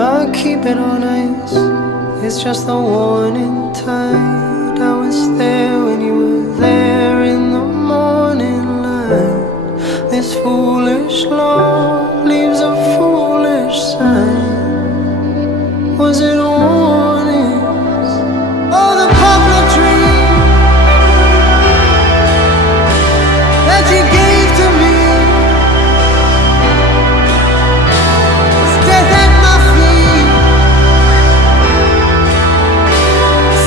I keep it on ice, it's just the warning tide. I was there when you were there in the morning light. This foolish love leaves a foolish sign. Was it warnings? Oh, the poplar tree that you gave to me was death at my feet.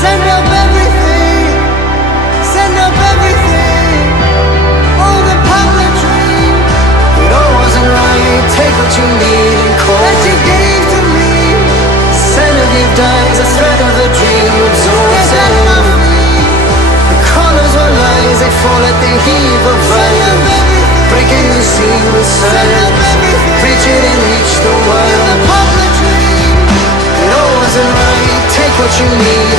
Send up everything, send up everything. Oh, the poplar tree, it all wasn't right. Take what you need and call that you gave to me. Centipede dies, a thread of the dream absorbs it. The colors were lies, they fall at the heave of violence, breaking the scene with silence, reaching and reach the wild. It all wasn't right, take what you need